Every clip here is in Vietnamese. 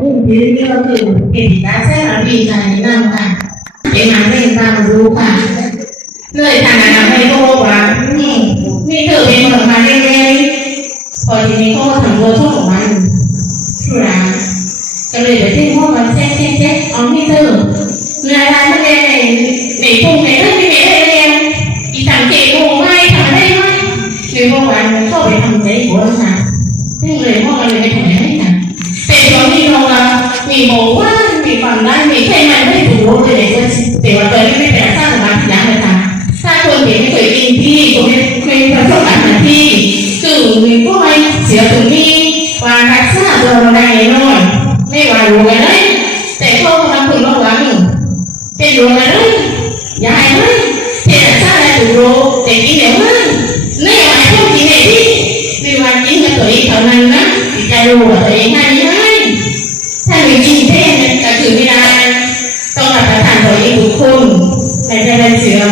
cung quý mà tử thì đã xét là vì là những năm cả để mà nên ra mà du cả lời thằng này làm hay cô quá ừ, nghĩ thử về mở mà nghe nghe đi, hồi thì mình không có thằng vô thuốc của mình là cho nên là thêm hốt và xét xét xét ông nghĩ thử. Người ta mất em này để cùng để thức với mẹ lên em thì thằng chị cùng hai thằng đây thôi người vô mình không phải thằng giấy của ông nào thế người vô quản người phải thằng đấy คือมีพวกไอ้เสียตรงนี้วางรักษาตัวเราได้น้อยไม่ว่ารู้กันเลยแต่พวกเราคุณระวังเป็นรู้กันเลยย่าให้เลยแต่รักษาได้ถูกรู้แต่กินเดี๋ยวมันไม่ไหวพวกกินไหนที่ไม่ว่ากินกับตัวเองเท่านั้นนะจะรู้ว่าตัวเองให้ให้ถ้ามีกินเท่เนี่ยก็คือไม่ได้ต้องรับประทานตัวเองทุกคนแต่จะได้เชื่อ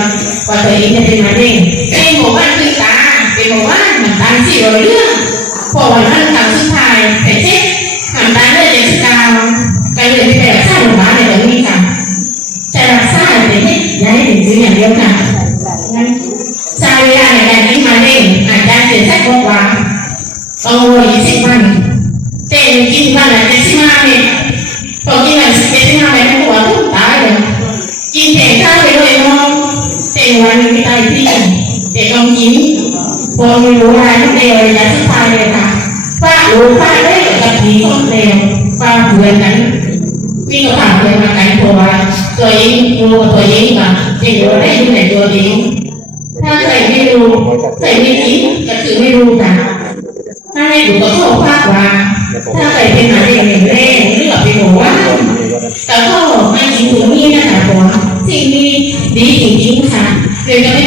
ว่าตัวเองจะเป็นมะเร็ง tán chỉ ở nữa của bản thân tán sinh thai, phải chết. Cảm tán lên đến sự cao cái việc phải làm sao một bán này đánh đi cả chạy làm sao phải hết đấy để dưới nhà yêu cả sao bây giờ này là những mà nên ảnh đang để sách vô quá. Ông ngồi những sinh văn tên kinh văn là tên sinh hoa này. Còn kinh là tên sinh hoa này nó của thuốc tá rồi kinh thể khác với đời không? Tên ngoài này cái tài thi. Để công chính พอมีรู้อะไหนั่นเองอย่าสบายเลยค่ะฟาดรู้ฟาดได้กับผีต้นเร็วความเหมือนนั้นวิ่งกับผ่านเลยมาไกลตัวตัวเองรู้กับตัวเองมาจริงเราได้ดูแต่ตัวเองถ้าใส่ไม่รู้ใส่ไม่คิดก็คือไม่รู้ค่ะถ้าให้ดูก็เข้าภาคว่าถ้าใส่เป็นหมาเด็กหนึ่งเล่นหรือแบบเป็นหัวแต่ก็ไม่จริงถึงนี้นะคะผมสิ่งนี้ดีจริงๆค่ะเดี๋ยวจะไม่